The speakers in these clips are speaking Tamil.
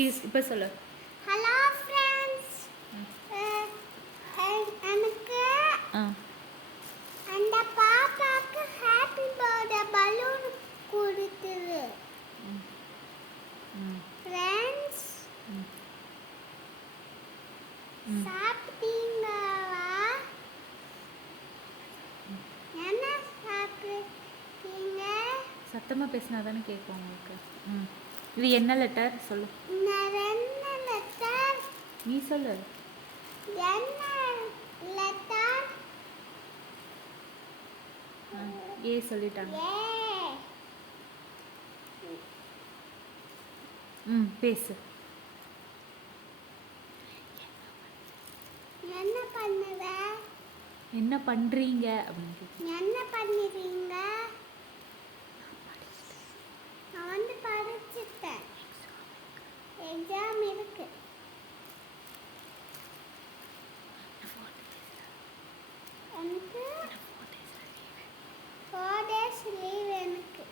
இப்போ சொல்லு. Hello friends. எனக்கு அந்த பாப்பாக்கு ஹாப்பி பர்த்டே பலூன் கொடுத்துரு. ஃப்ரெண்ட்ஸ் சாப்பிட்டீங்களா? என்ன சாப்பிட்டீங்க? சத்தமாக பேசினா தானே கேட்கும் உங்களுக்கு. இது என்ன லெட்டர் சொல்லு. என்ன லெட்டர்? நீ சொல்லு. என்ன லெட்டர்? ஏ சொல்லிட்டாங்க. பேசு. என்ன பண்ணுவ? என்ன பண்றீங்க அப்படின்னு கேட்கு. என்ன பண்ணுறீங்க? நான் வந்து படிச்சுட்டேன். எக்ஸாம் இருக்கு. எனக்கு 4 days லீவ் எனக்கு.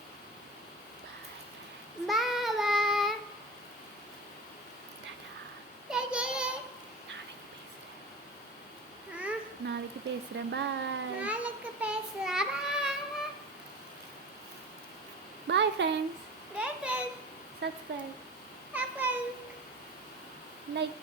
பாய். நாளைக்கு பேசுகிறேன். பாய். நாளைக்கு பேசலாம். Bye friends. சப்ஸ்கிரைப். லைக்.